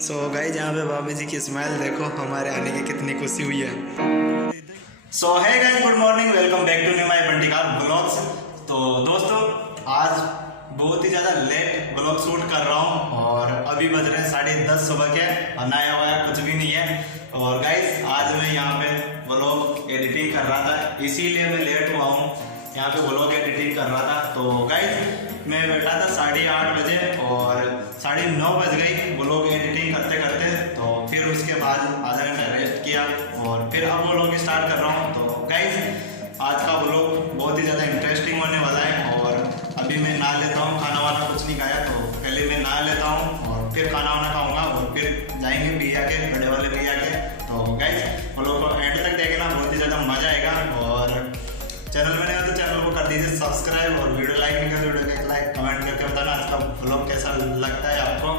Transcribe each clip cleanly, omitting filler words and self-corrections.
So guys यहाँ पे भाभी जी की स्माइल देखो, हमारे आने की कितनी खुशी हुई है। So hi guys, good morning, welcome back to new my पंटिकार ब्लॉग्स। तो दोस्तों, आज बहुत ही ज़्यादा लेट ब्लॉग शूट कर रहा हूँ और अभी बज रहे हैं 10:30 सुबह के और नया वाया कुछ भी नहीं है। और गाइस आज मैं यहाँ पे ब्लॉग एडिटिंग कर रहा था, इसीलिए मैं लेट हुआ हूँ। यहाँ पे ब्लॉग एडिटिंग कर रहा था तो गाइस मैं बैठा था 8:30 बजे और 9:30 बज गई ब्लॉग एडिटिंग करते करते। तो फिर उसके बाद आधा घंटा रेस्ट किया और फिर अब ब्लॉग स्टार्ट कर रहा हूँ। तो गाइस आज का ब्लॉग बहुत ही ज़्यादा इंटरेस्टिंग होने वाला है। और अभी मैं नहा लेता हूँ, खाना वाना कुछ नहीं खाया तो पहले मैं नहा लेता हूँ और फिर खाना वाना खाऊंगा और फिर जाएंगे भैया के, बड़े वाले भैया के। तो गाइस ब्लॉग को एंड तक देखना, बहुत ही ज़्यादा मज़ा आएगा। और चैनल में नहीं हो तो चैनल को कर दीजिए सब्सक्राइब और वीडियो लाइक नहीं कर वीडियो को एक लाइक कमेंट करके बताना आज का ब्लॉग कैसा लगता है आपको।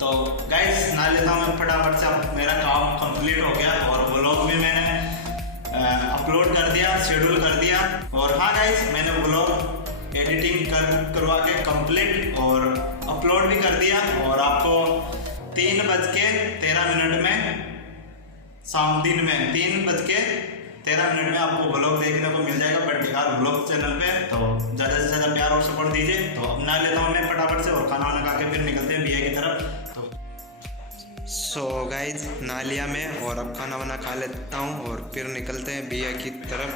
तो गाइस ना लेता हूँ मैं फटाफट से, अब मेरा काम कंप्लीट हो गया और ब्लॉग भी मैंने अपलोड कर दिया, शेड्यूल कर दिया। और हाँ गाइस, मैंने ब्लॉग एडिटिंग करवा के कंप्लीट और अपलोड भी कर दिया। और आपको 3:13 में शाम दिन में 3:13 में आपको ब्लॉग देखने को मिल जाएगा पंटिकार ब्लॉग चैनल पे। तो ज़्यादा से ज़्यादा प्यार और सपोर्ट दीजिए। तो अब ना लेता हूँ मैं फटाफट से और खाना वाना खा के फिर निकलते हैं भैया की तरफ। तो सो गाइज ना लिया मैं और अब खाना वाना खा लेता हूँ और फिर निकलते हैं भैया की तरफ।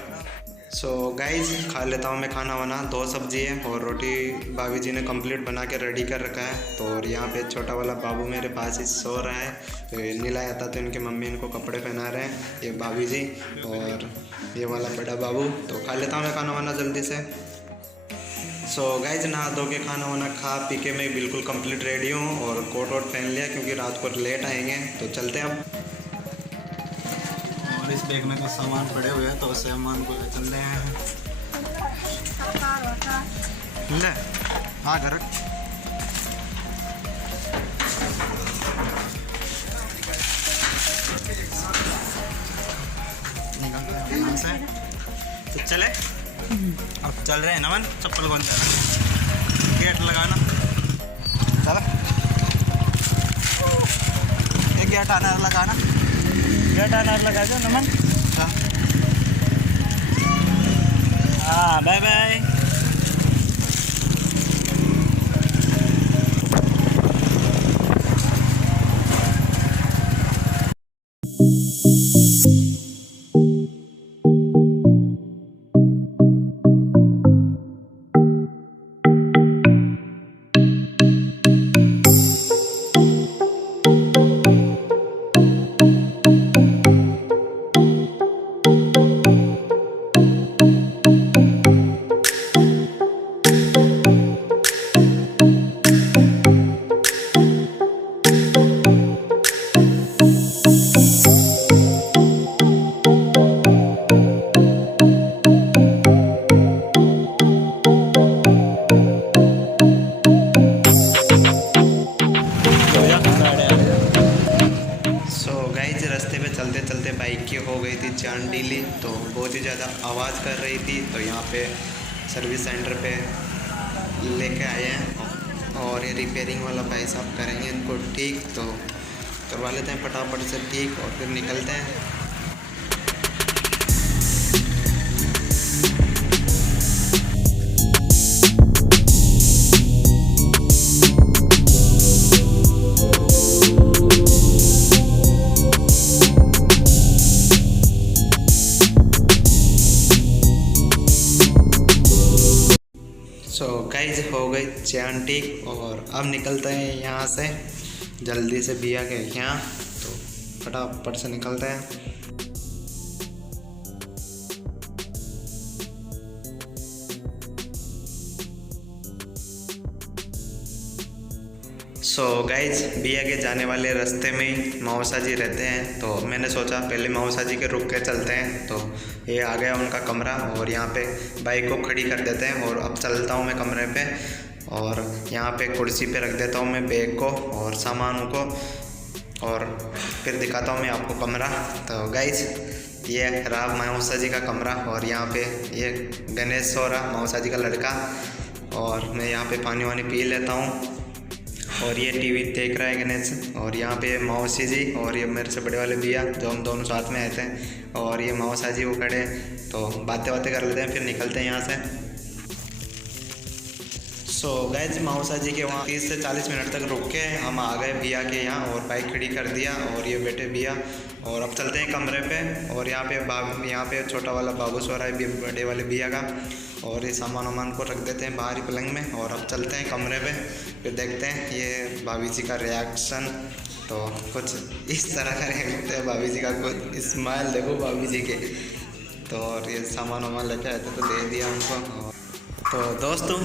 सो गाइज खा लेता हूँ मैं खाना वाना, 2 सब्जी है और रोटी भाभी जी ने कंप्लीट बना के रेडी कर रखा है। तो और यहाँ पे छोटा वाला बाबू मेरे पास ही सो रहा है। तो ये नीलाया था तो इनके मम्मी इनको कपड़े पहना रहे हैं, ये भाभी जी और ये वाला बड़ा बाबू। तो खा लेता हूँ मैं खाना वाना जल्दी से। सो गाइज नहा धो के खाना वाना खा पी के मैं बिल्कुल कंप्लीट रेडी हूँ और कोट वोट पहन लिया क्योंकि रात को लेट आएंगे। तो चलते हैं अब। और इस बैग में कुछ सामान पड़े हुए हैं तो सामान को ले चल रहे हैं। ले हाँ घर निकलते से तो चले। अब चल रहे हैं नमन, चप्पल कौन सा गेट लगाना, चलो एक गेट आना लगाना, गेट आना लगा दो नमन। हाँ बाय बाय। रास्ते पे चलते चलते बाइक की हो गई थी जान डीली, तो बहुत ही ज़्यादा आवाज़ कर रही थी। तो यहाँ पे सर्विस सेंटर पे लेके आए हैं और ये रिपेयरिंग वाला भाई साहब करेंगे इनको ठीक। तो करवा लेते हैं फटाफट से ठीक और फिर निकलते हैं। सो गाइज हो गई चैन ठीक और अब निकलते हैं यहाँ से जल्दी से भैया के यहाँ। तो फटाफट से निकलते हैं। सो गाइज भैया के जाने वाले रास्ते में ही मौसा जी रहते हैं। तो मैंने सोचा पहले मौसा जी के रुक के चलते हैं। तो ये आ गया उनका कमरा और यहाँ पे बाइक को खड़ी कर देते हैं। और अब चलता हूँ मैं कमरे पे और यहाँ पे कुर्सी पे रख देता हूँ मैं बैग को और सामानों को और फिर दिखाता हूँ मैं आपको कमरा। तो गाइज ये रहा मौसा जी का कमरा और यहाँ पे ये गणेश सो रहा, मौसा जी का लड़का। और मैं यहाँ पे पानी वानी पी लेता हूँ और ये टीवी देख रहा है गणेश। और यहाँ पे मौसी जी और ये मेरे से बड़े वाले भैया जो हम दोनों साथ में आए थे, और ये मौसा जी वो खड़े हैं। तो बातें कर लेते हैं, फिर निकलते हैं यहाँ से। सो गाइज मौसा जी के वहाँ 30 से 40 मिनट तक रुक के हम आ गए भैया के यहाँ, और बाइक खड़ी कर दिया और ये बैठे भैया। और अब चलते हैं कमरे पे। और यहाँ पे छोटा वाला बाबू सो रहा है बड़े वाले भैया का, और ये सामान वामान को रख देते हैं बाहर ही पलंग में। और अब चलते हैं कमरे पे, फिर देखते हैं ये भाभी जी का रिएक्शन। तो कुछ इस तरह का रिएक्ट है भाभी जी का, कुछ स्माइल देखो भाभी जी के। तो और ये सामान वामान लेके आए थे तो दे दिया उनको। तो दोस्तों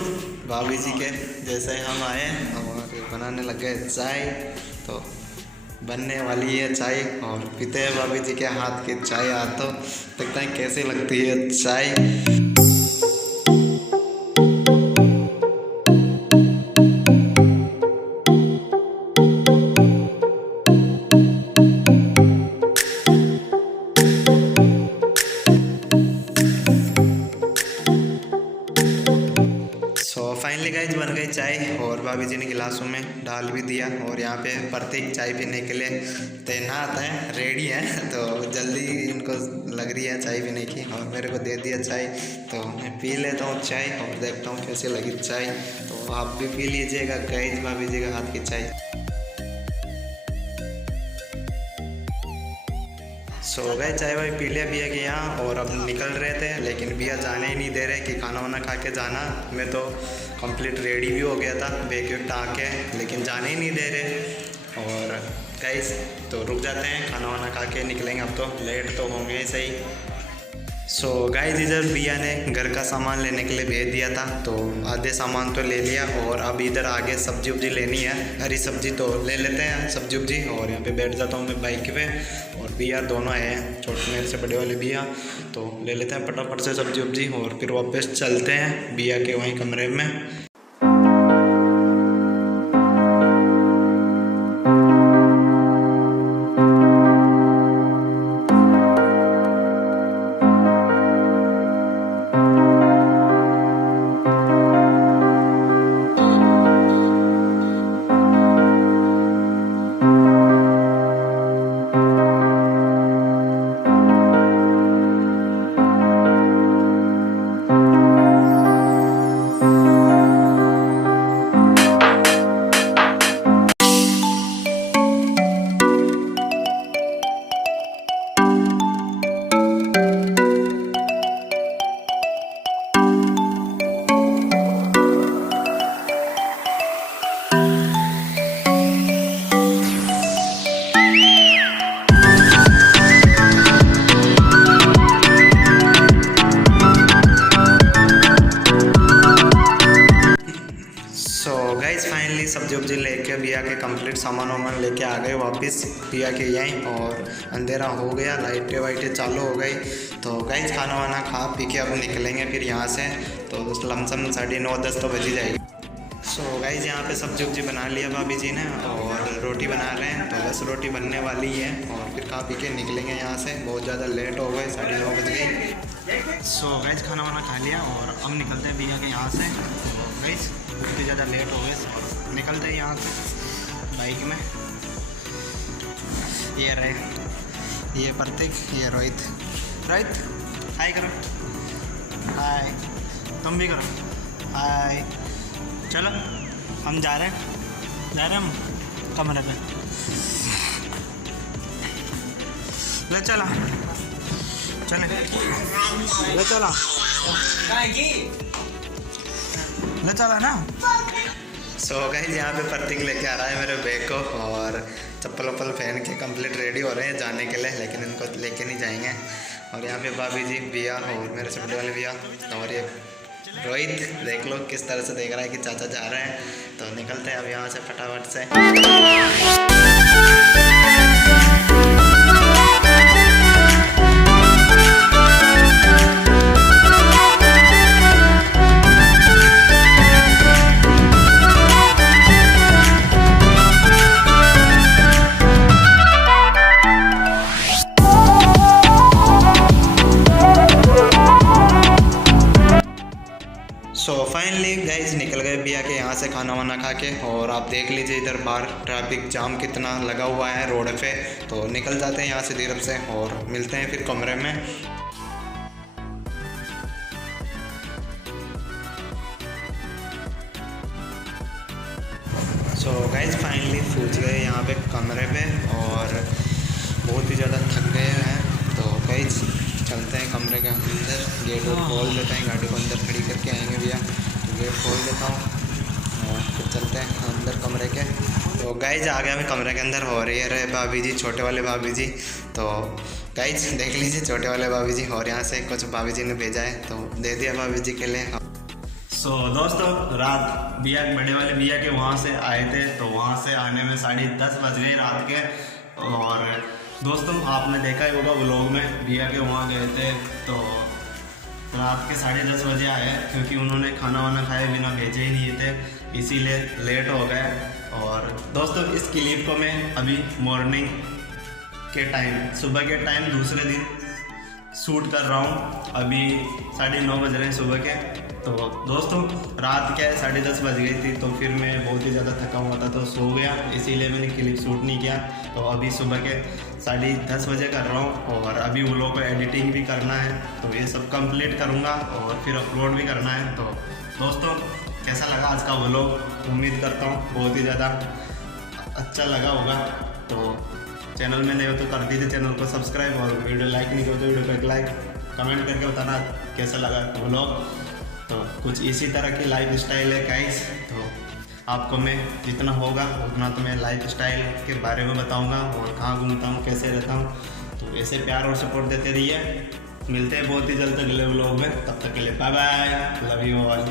भाभी जी के जैसे हम आए और बनाने लग गए चाय। तो बनने वाली है चाय और पीते हैं भाभी जी के हाथ की चाय। आज तो देखते हैं कैसी लगती है चाय। फाइनली गाइज बन गई चाय और भाभी जी ने गिलासों में डाल भी दिया। और यहाँ पे प्रत्येक चाय पीने के लिए तैनात है, रेडी है। तो जल्दी इनको लग रही है चाय पीने की, और मेरे को दे दिया चाय। तो मैं पी लेता हूँ चाय और देखता हूँ कैसे लगी चाय। तो आप भी पी लीजिएगा गाइज भाभी जी के हाथ की चाय। सो गए चाय वाय पी लिया भैया के यहाँ, और अब निकल रहे थे, लेकिन भैया जाने ही नहीं दे रहे कि खाना वाना खा के जाना। मैं तो कंप्लीट रेडी भी हो गया था बैग वैग टाँग के, लेकिन जाने ही नहीं दे रहे। और गाइस तो रुक जाते हैं, खाना वाना खा के निकलेंगे। अब तो लेट तो होंगे ही सही। सो गाइस इधर भैया ने घर का सामान लेने के लिए भेज दिया था, तो आधे सामान तो ले लिया। और अब इधर आगे सब्जी उब्जी लेनी है, हरी सब्जी तो ले लेते हैं सब्जी उब्जी। और यहाँ पे बैठ जाता हूँ मैं बाइक पे, और भैया दोनों आए हैं, छोटे मेरे से बड़े वाले भैया। तो ले लेते हैं फटाफट से सब्जी उब्जी, और फिर वापस चलते हैं भैया के वहीं कमरे में। फाइनली सब्जी उब्जी लेके भैया के कंप्लीट सामान वामान लेके आ गए वापस भैया के यहीं। और अंधेरा हो गया, लाइटें वाइटें चालू हो गई। तो गाइस खाना वाना खा पी के अब निकलेंगे फिर यहाँ से। तो लमसम 9:30-10 तो बज ही जाएगी। सो गाइस यहाँ पे सब्जी उब्जी बना लिया भाभी जी ने, और रोटी बना रहे हैं। तो बस रोटी बनने वाली है, और फिर खा पी के निकलेंगे यहाँ से। बहुत ज़्यादा लेट हो गए, 9:30 बज गई। सो गाइस खाना वाना खा लिया और अब निकलते हैं भैया के यहाँ से। गाइस बहुत ही ज़्यादा लेट हो गए, निकलते हैं यहाँ से बाइक में। ये रहे, ये प्रतीक, ये रोहित। रोहित हाय करो, हाय। तुम भी करो हाय। चलो हम जा रहे हैं हम कमरे पे। ले चला चले, ले चला ले चला ना। सो गाइस यहाँ पे प्रतीक लेके आ रहा है मेरे बैग को, और चप्पल वप्पल पहन के कंप्लीट रेडी हो रहे हैं जाने के लिए, लेकिन इनको लेके नहीं जाएंगे। और यहाँ पे भाभी जी, भैया और मेरे से बड़े वाले भैया, और ये रोहित देख लो किस तरह से देख रहा है कि चाचा जा रहे हैं। तो निकलते हैं अब यहाँ से फटाफट से। सो फाइनली गाइज निकल गए भैया के यहाँ से खाना वाना खा के। और आप देख लीजिए इधर बाहर ट्रैफिक जाम कितना लगा हुआ है रोड पे। तो निकल जाते हैं यहाँ से धीरे से और मिलते हैं फिर कमरे में। सो गाइज फाइनली पहुँच गए यहाँ पे कमरे पे और बहुत ही ज़्यादा थक गए हैं। तो गाइज चलते हैं कमरे के अंदर, गेट और खोल देते हैं, गाड़ी को अंदर खड़ी करके आएंगे भैया। तो गेट खोल देता हूँ और फिर चलते हैं अंदर कमरे के। तो गाइज आ गया मैं कमरे के अंदर। हो रही है भाभी जी, छोटे वाले भाभी जी। तो गाइज देख लीजिए छोटे वाले भाभी जी। और यहाँ से कुछ भाभी जी ने भेजा है तो दे दिया भाभी जी के लिए। सो दोस्तों रात भैया बड़े वाले भैया के वहाँ से आए थे। तो वहाँ से आने में 10:30 बज गए रात के। और दोस्तों आपने देखा ही होगा व्लॉग में, भैया के वहाँ गए थे तो रात के 10:30 बजे आए, क्योंकि उन्होंने खाना वाना खाए बिना भेजे ही नहीं थे, इसीलिए लेट हो गए। और दोस्तों इस क्लिप को मैं अभी मॉर्निंग के टाइम, सुबह के टाइम दूसरे दिन शूट कर रहा हूँ। अभी 9:30 बज रहे हैं सुबह के। तो दोस्तों रात के 10:30 बज गई थी, तो फिर मैं बहुत ही ज़्यादा थका हुआ था तो सो गया, इसीलिए मैंने क्लिप शूट नहीं किया। तो अभी सुबह के 10:30 बजे कर रहा हूँ और अभी व्लॉग को एडिटिंग भी करना है, तो ये सब कंप्लीट करूँगा और फिर अपलोड भी करना है। तो दोस्तों कैसा लगा आज का व्लॉग, उम्मीद करता हूँ बहुत ही ज़्यादा अच्छा लगा होगा। तो चैनल में नए हो तो कर दीजिए चैनल को सब्सक्राइब, और वीडियो लाइक नहीं करो तो वीडियो को एक लाइक, कमेंट करके बताना कैसा लगा व्लॉग। तो कुछ इसी तरह की लाइफ स्टाइल है गाइस। तो आपको मैं जितना होगा उतना तो मैं लाइफ स्टाइल के बारे में बताऊंगा और कहाँ घूमता हूँ, कैसे रहता हूँ। तो ऐसे प्यार और सपोर्ट देते रहिए। मिलते हैं बहुत ही जल्द अगले व्लॉग में, तब तक के लिए bye bye, love you all.